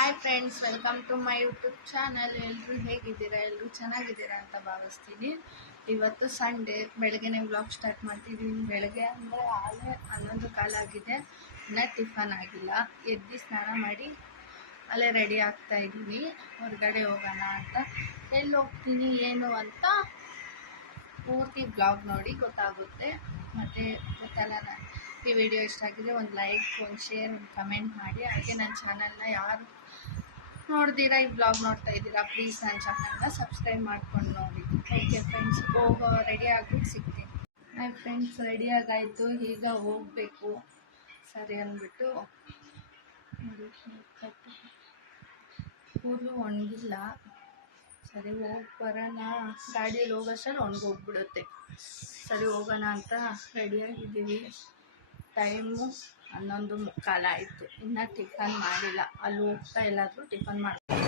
Hi friends, welcome to my YouTube channel. ಎಲ್ಲರೂ ಹೇಗಿದ್ದೀರಾ? ಎಲ್ಲರೂ ಚೆನ್ನಾಗಿದ್ದೀರಾ ಅಂತ ಭಾವಿಸ್ತೀನಿ. ಇವತ್ತು ಸಂಡೇ, ಬೆಳಗ್ಗೆನೇ ವ್ಲಾಗ್ ಸ್ಟಾರ್ಟ್ ಮಾಡ್ತಿದ್ದೀನಿ. ಬೆಳಗ್ಗೆ ಅಂದರೆ ಆಗಲೇ 11 ಕಾಲ ಆಗಿದೆ, ಇನ್ನೂ ಟಿಫನ್ ಆಗಿಲ್ಲ. ಎದ್ದು ಸ್ನಾನ ಮಾಡಿ ಅಲ್ಲೇ ರೆಡಿ ಆಗ್ತಾ ಇದ್ದೀನಿ. ಹೊರಗಡೆ ಹೋಗೋಣ ಅಂತ. ಎಲ್ಲಿ ಹೋಗ್ತೀನಿ ಏನು ಅಂತ ಪೂರ್ತಿ ಬ್ಲಾಗ್ ನೋಡಿ ಗೊತ್ತಾಗುತ್ತೆ. ಮತ್ತು ಗೊತ್ತಲ್ಲ, ಈ ವಿಡಿಯೋ ಇಷ್ಟ ಆಗಿದೆ ಒಂದು ಲೈಕ್, ಒಂದು ಶೇರ್, ಒಂದು ಕಮೆಂಟ್ ಮಾಡಿ. ಹಾಗೆ ನನ್ನ ಚಾನಲ್ನ ಯಾರು ನೋಡ್ದಿರಾ ಈ ಬ್ಲಾಗ್ ನೋಡ್ತಾ ಇದ್ದೀರಾ, ಪ್ಲೀಸ್ ನನ್ನ ಚಾನಲ್ನ ಸಬ್ಸ್ಕ್ರೈಬ್ ಮಾಡ್ಕೊಂಡು ನೋಡಿ. ಓಕೆ ಫ್ರೆಂಡ್ಸ್, ರೆಡಿ ಆಗಿಬಿಟ್ಟು ಸಿಗ್ತೀನಿ. ಹಾಯ್ ಫ್ರೆಂಡ್ಸ್, ರೆಡಿಯಾಗಾಯಿತು. ಈಗ ಹೋಗಬೇಕು ಸರಿ ಅಂದ್ಬಿಟ್ಟು. ಕೂದಲು ಒಣಗಿಲ್ಲ. ಸರಿ ಹೋಗಿ ಬರೋಣ. ಗಾಡಿಯಲ್ಲಿ ಹೋಗೋಷ್ಟರಲ್ಲಿ ಒಣಗೋಗ್ಬಿಡುತ್ತೆ. ಸರಿ ಹೋಗೋಣ ಅಂತ ರೆಡಿಯಾಗಿದ್ದೀವಿ. ಟೈಮು 11:15 ಆಯಿತು. ಇನ್ನೂ ಟಿಫನ್ ಮಾಡಿಲ್ಲ. ಅಲ್ಲಿ ಹೋಗ್ತಾ ಎಲ್ಲಾದರೂ ಟಿಫನ್ ಮಾಡ್ತೀನಿ.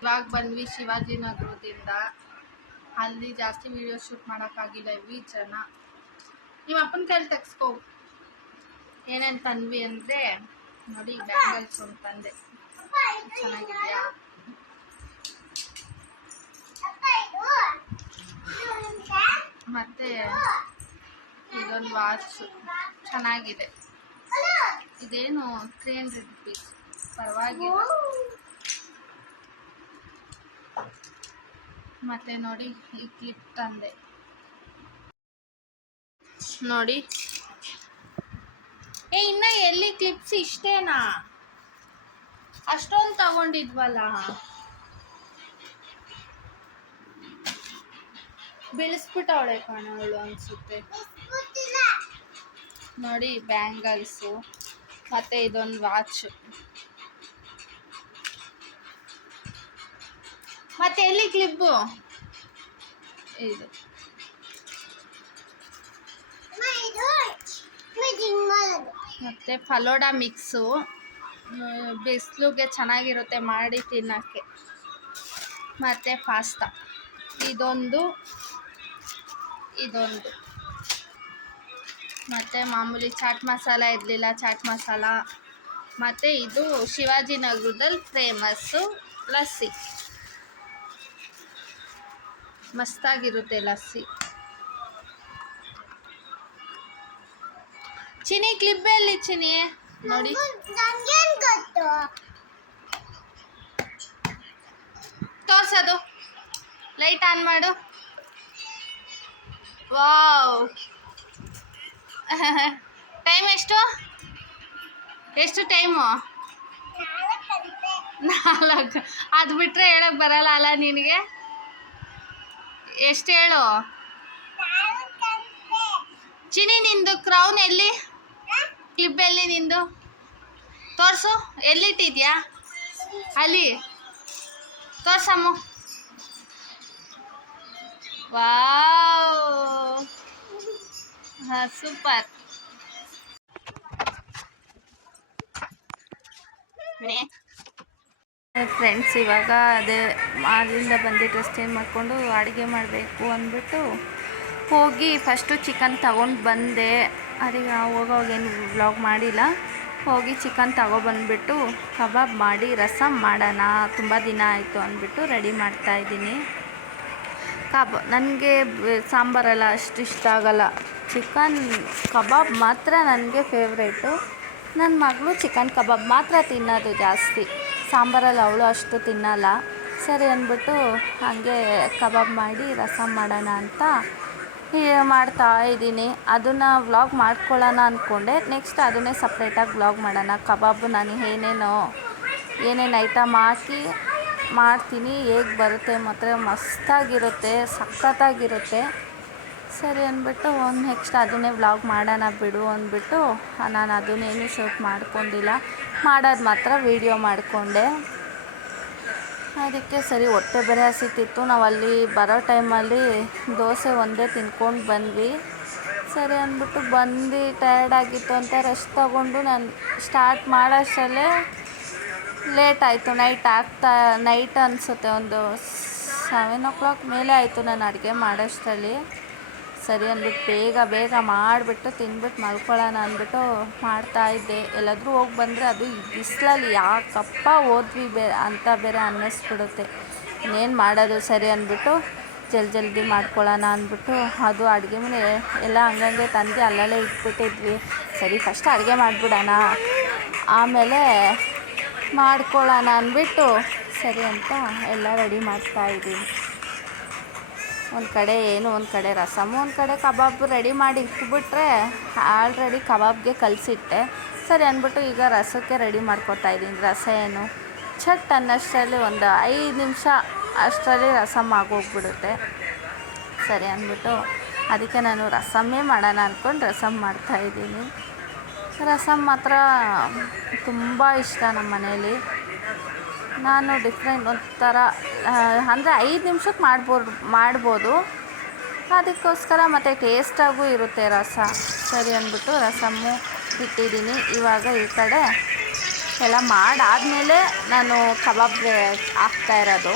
ಇವಾಗ ಬಂದ್ವಿ ಶಿವಾಜಿನಗರದಿಂದ. ಅಲ್ಲಿ ಜಾಸ್ತಿ ವಿಡಿಯೋ ಶೂಟ್ ಮಾಡೋಕ್ಕಾಗಿಲ್ಲ. ಜನ ನಿಮ್ಮ ಅಪ್ಪನ ಕೈಲಿ ತೆಗ್ಸ್ಕೋ. ಏನೇನು ತಂದ್ವಿ ಅಂದರೆ ನೋಡಿ, ಬ್ಯಾಂಗಲ್ಸ್ ಒಂದು ತಂದೆ, ಚೆನ್ನಾಗಿದೆಯಾ? ಮತ್ತೆ ಇದೊಂದು ವಾಚ್ ಚೆನ್ನಾಗಿದೆ. ಇದೇನು 300 ರೂಪೀಸ್, ಪರವಾಗಿಲ್ಲ. ಮತ್ತೆ ನೋಡಿ, ಈ ಕ್ಲಿಪ್ ತಂದೆ ನೋಡಿ. ಇನ್ನ ಎಲ್ಲಿ ಕ್ಲಿಪ್ಸ್ ಇಷ್ಟೇನಾ? ಅಷ್ಟೊಂದು ತಗೊಂಡಿದ್ವಲ್ಲ. ಬೆಳೆಸ್ಬಿಟ್ಟವಳೆ ಕಾಣವಳು ಅನ್ಸುತ್ತೆ. ನೋಡಿ, ಬ್ಯಾಂಗಲ್ಸು ಮತ್ತೆ ಇದೊಂದು ವಾಚ್. ಮತ್ತೆ ಎಲ್ಲಿ ಕ್ಲಿಪ್ಪು? ಇದು ಮತ್ತೆ ಫಲೋಡಾ ಮಿಕ್ಸು. ಬಿಸಿಲಿಗೆ ಚೆನ್ನಾಗಿರುತ್ತೆ ಮಾಡಿ ತಿನ್ನೋಕ್ಕೆ. ಮತ್ತು ಪಾಸ್ತಾ ಇದೊಂದು ಮತ್ತು ಮಾಮೂಲಿ ಚಾಟ್ ಮಸಾಲ ಇರಲಿಲ್ಲ, ಚಾಟ್ ಮಸಾಲ. ಮತ್ತು ಇದು ಶಿವಾಜಿನಗರದಲ್ಲಿ ಫೇಮಸ್ಸು ಲಸ್ಸಿ. ಮಸ್ತಾಗಿರುತ್ತೆ ಲಸ್ಸಿ. ಚಿನಿ, ಕ್ಲಿಪ್ಪಲ್ಲಿ ಚಿನಿ ನೋಡಿ. ತೋರ್ಸೋದು, ಲೈಟ್ ಆನ್ ಮಾಡು. ವಾವ್, ಟೈಮ್ ಎಷ್ಟು ಟೈಮು? 4. ಅದು ಬಿಟ್ಟರೆ ಹೇಳೋಕ್ಕೆ ಬರಲ್ಲ ಅಲ್ಲ ನಿನಗೆ? ಎಷ್ಟು ಹೇಳು ಚಿನಿ. ನಿಂದು ಕ್ರೌನ್ ಎಲ್ಲಿ? ಕ್ಲಿಪ್ ಎಲ್ಲಿ ನಿಂದು? ತೋರಿಸು, ಎಲ್ಲಿಟ್ಟಿದ್ಯಾ? ಅಲ್ಲಿ ತೋರ್ಸಮ್ಮ. ವಾವ್, ಹಾಂ, ಸೂಪರ್. ಫ್ರೆಂಡ್ಸ್, ಇವಾಗ ಅದೇ ಅಲ್ಲಿಂದ ಬಂದು ಡ್ರೆಸ್ ಚೇಂಜ್ ಮಾಡಿಕೊಂಡು ಅಡುಗೆ ಮಾಡಬೇಕು ಅಂದ್ಬಿಟ್ಟು ಹೋಗಿ ಫಸ್ಟು ಚಿಕನ್ ತಗೊಂಡು ಬಂದೆ. ಅದಕ್ಕೆ ಹೋಗೋವಾಗೇನು ವ್ಲಾಗ್ ಮಾಡಿಲ್ಲ. ಹೋಗಿ ಚಿಕನ್ ತಗೊಬಂದ್ಬಿಟ್ಟು ಕಬಾಬ್ ಮಾಡಿ ರಸಮ್ ಮಾಡೋಣ, ತುಂಬ ದಿನ ಆಯಿತು ಅಂದ್ಬಿಟ್ಟು ರೆಡಿ ಮಾಡ್ತಾಯಿದ್ದೀನಿ. ನನಗೆ ಸಾಂಬಾರೆಲ್ಲ ಅಷ್ಟು ಇಷ್ಟ ಆಗಲ್ಲ. ಚಿಕನ್ ಕಬಾಬ್ ಮಾತ್ರ ನನಗೆ ಫೇವ್ರೇಟು. ನನ್ನ ಮಗಳು ಚಿಕನ್ ಕಬಾಬ್ ಮಾತ್ರ ತಿನ್ನೋದು ಜಾಸ್ತಿ. ಸಾಂಬಾರಲ್ಲಿ ಅವಳು ಅಷ್ಟು ತಿನ್ನಲ್ಲ. ಸರಿ ಅಂದ್ಬಿಟ್ಟು ಹಾಗೆ ಕಬಾಬ್ ಮಾಡಿ ರಸಮ್ ಮಾಡೋಣ ಅಂತ ಮಾಡ್ತಾ ಇದ್ದೀನಿ. ಅದನ್ನು ವ್ಲಾಗ್ ಮಾಡ್ಕೊಳ್ಳೋಣ ಅಂದ್ಕೊಂಡೆ. ನೆಕ್ಸ್ಟ್ ಅದನ್ನೇ ಸಪ್ರೇಟಾಗಿ ವ್ಲಾಗ್ ಮಾಡೋಣ. ಕಬಾಬು ನಾನು ಏನೇನು ಐಟಮ್ ಹಾಕಿ ಮಾಡ್ತೀನಿ, ಹೇಗೆ ಬರುತ್ತೆ ಮಾತ್ರ ಮಸ್ತಾಗಿರುತ್ತೆ, ಸಖತ್ತಾಗಿರುತ್ತೆ. ಸರಿ ಅಂದ್ಬಿಟ್ಟು ನೆಕ್ಸ್ಟ್ ಅದನ್ನೇ ವ್ಲಾಗ್ ಮಾಡೋಣ ಬಿಡು ಅಂದ್ಬಿಟ್ಟು ನಾನು ಅದನ್ನೇನು ಶೂಟ್ ಮಾಡ್ಕೊಂಡಿಲ್ಲ. ಮಾಡೋದು ಮಾತ್ರ ವೀಡಿಯೋ ಮಾಡಿಕೊಂಡೆ. ಅದಕ್ಕೆ ಸರಿ ಹೊಟ್ಟೆ ಬೇರೆ ಹಸಿತಿತ್ತು. ನಾವು ಅಲ್ಲಿ ಬರೋ ಟೈಮಲ್ಲಿ ದೋಸೆ ಒಂದೇ ತಿನ್ಕೊಂಡು ಬಂದ್ವಿ. ಸರಿ ಅಂದ್ಬಿಟ್ಟು ಬಂದು ಟಯರ್ಡಾಗಿತ್ತು ಅಂತ ರೆಸ್ಟ್ ತೊಗೊಂಡು ನಾನು ಸ್ಟಾರ್ಟ್ ಮಾಡೋಷ್ಟರಲ್ಲೇ ಲೇಟ್ ಆಯಿತು. ನೈಟ್ ಅನಿಸುತ್ತೆ, ಒಂದು 7 o'clock ಮೇಲೆ ಆಯಿತು ನಾನು ಅಡುಗೆ ಮಾಡೋಷ್ಟರಲ್ಲಿ. ಸರಿ ಅಂದ್ಬಿಟ್ಟು ಬೇಗ ಮಾಡಿಬಿಟ್ಟು ತಿಂದ್ಬಿಟ್ಟು ಮಲ್ಕೊಳ್ಳೋಣ ಅಂದ್ಬಿಟ್ಟು ಮಾಡ್ತಾಯಿದ್ದೆ. ಎಲ್ಲಾದರೂ ಹೋಗಿ ಬಂದರೆ ಅದು ಬಿಸಿಲಲ್ಲಿ ಯಾಕಪ್ಪ ಹೋದ್ವಿ ಅಂತ ಬೇರೆ ಅನ್ನಿಸ್ಬಿಡುತ್ತೆ. ಇನ್ನೇನು ಮಾಡೋದು, ಸರಿ ಅಂದ್ಬಿಟ್ಟು ಜಲ್ದಿ ಮಾಡ್ಕೊಳ್ಳೋಣ ಅಂದ್ಬಿಟ್ಟು ಅದು ಅಡುಗೆ ಮನೆ ಎಲ್ಲ ಹಂಗಂಗೆ ತಂದು ಅಲ್ಲಲ್ಲೇ ಇಟ್ಬಿಟ್ಟಿದ್ವಿ. ಸರಿ ಫಸ್ಟ್ ಅಡುಗೆ ಮಾಡಿಬಿಡೋಣ, ಆಮೇಲೆ ಮಾಡ್ಕೊಳ್ಳೋಣ ಅಂದ್ಬಿಟ್ಟು ಸರಿ ಅಂತ ಎಲ್ಲ ರೆಡಿ ಮಾಡ್ತಾಯಿದ್ದೀನಿ. ಒಂದು ಕಡೆ ರಸಮು, ಒಂದು ಕಡೆ ಕಬಾಬ್ ರೆಡಿ ಮಾಡಿ ಇಟ್ಬಿಟ್ರೆ ಆಲ್ರೆಡಿ ಕಬಾಬ್ಗೆ ಕಲಸಿಟ್ಟೆ. ಸರಿ ಅಂದ್ಬಿಟ್ಟು ಈಗ ರಸಕ್ಕೆ ರೆಡಿ ಮಾಡ್ಕೊತಾಯಿದ್ದೀನಿ. ರಸ ಏನು ಚಟ್ ಅನ್ನೋಷ್ಟರಲ್ಲಿ ಒಂದು 5 ನಿಮಿಷ ಅಷ್ಟರಲ್ಲಿ ರಸಮ್ ಆಗೋಗ್ಬಿಡುತ್ತೆ. ಸರಿ ಅಂದ್ಬಿಟ್ಟು ಅದಕ್ಕೆ ನಾನು ರಸಮ್ಮೇ ಮಾಡೋಣ ಅಂದ್ಕೊಂಡು ರಸಮ್ ಮಾಡ್ತಾಯಿದ್ದೀನಿ. ರಸಮ್ ಮಾತ್ರ ತುಂಬ ಇಷ್ಟ ನಮ್ಮ ಮನೇಲಿ. ನಾನು ಡಿಫ್ರೆಂಟ್ ಒಂಥರ ಅಂದರೆ 5 ನಿಮಿಷಕ್ಕೆ ಮಾಡ್ಬೋದು. ಅದಕ್ಕೋಸ್ಕರ ಮತ್ತು ಟೇಸ್ಟಾಗೂ ಇರುತ್ತೆ ರಸ. ಸರಿ ಅಂದ್ಬಿಟ್ಟು ರಸಮ್ಮು ಇಟ್ಟಿದ್ದೀನಿ. ಇವಾಗ ಈ ಕಡೆ ಎಲ್ಲ ಮಾಡಾದಮೇಲೆ ನಾನು ಕಬಾಬ್ಗೆ ಹಾಕ್ತಾಯಿರೋದು.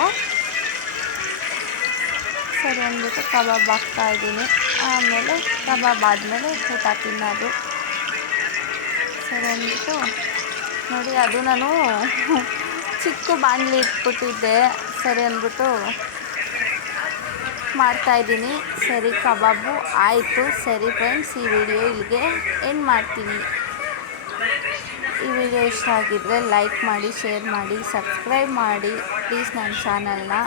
ಸರಿ ಅಂದ್ಬಿಟ್ಟು ಕಬಾಬ್ ಹಾಕ್ತಾಯಿದ್ದೀನಿ. ಆಮೇಲೆ ಕಬಾಬ್ ಆದಮೇಲೆ ಊಟ ತಿನ್ನೋದು. ಸರಿ ಅಂದ್ಬಿಟ್ಟು ನೋಡಿ, ಅದು ನಾನು ಚಿಕ್ಕ ಬಾಣಲಿ ಇಟ್ಬಿಟ್ಟಿದ್ದೆ. ಸರಿ ಅಂದ್ಬಿಟ್ಟು ಮಾಡ್ತಾಯಿದ್ದೀನಿ. ಸರಿ ಕಬಾಬು ಆಯಿತು. ಸರಿ ಫ್ರೆಂಡ್ಸ್, ಈ ವಿಡಿಯೋ ಇಲ್ಲಿಗೆ ಎಂಡ್ ಮಾಡ್ತೀನಿ. ಈ ವಿಡಿಯೋ ಇಷ್ಟ ಆಗಿದ್ದರೆ ಲೈಕ್ ಮಾಡಿ, ಶೇರ್ ಮಾಡಿ, ಸಬ್ಸ್ಕ್ರೈಬ್ ಮಾಡಿ ಪ್ಲೀಸ್ ನನ್ನ ಚಾನಲ್ನ.